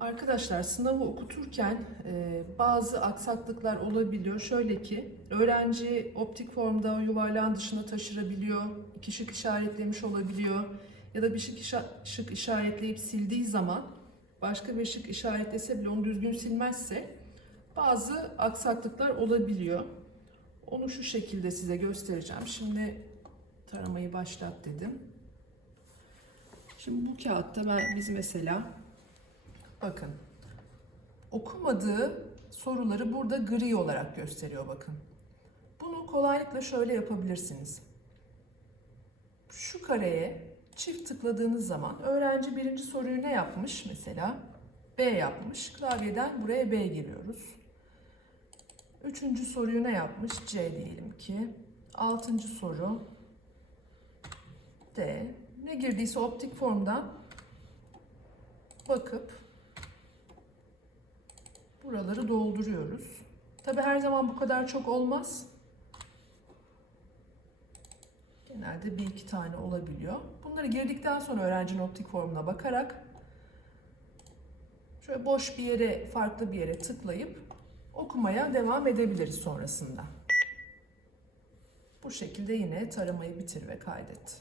Arkadaşlar sınavı okuturken e, bazı aksaklıklar olabiliyor. Şöyle ki öğrenci optik formda yuvarlağın dışına taşırabiliyor, iki şık işaretlemiş olabiliyor ya da bir şık, işa- şık işaretleyip sildiği zaman başka bir şık işaretlese bile onu düzgün silmezse bazı aksaklıklar olabiliyor. Onu şu şekilde size göstereceğim. Şimdi taramayı başlat dedim. Şimdi bu kağıtta ben biz mesela Bakın. Okumadığı soruları burada gri olarak gösteriyor bakın. Bunu kolaylıkla şöyle yapabilirsiniz. Şu kareye çift tıkladığınız zaman öğrenci birinci soruyu ne yapmış mesela? B yapmış. Klavyeden buraya B giriyoruz. Üçüncü soruyu ne yapmış? C diyelim ki. Altıncı soru D. Ne girdiyse optik formdan bakıp buraları dolduruyoruz. Tabi her zaman bu kadar çok olmaz. Genelde bir iki tane olabiliyor. Bunları girdikten sonra öğrencinin optik formuna bakarak şöyle boş bir yere, farklı bir yere tıklayıp okumaya devam edebiliriz sonrasında. Bu şekilde yine taramayı bitir ve kaydet.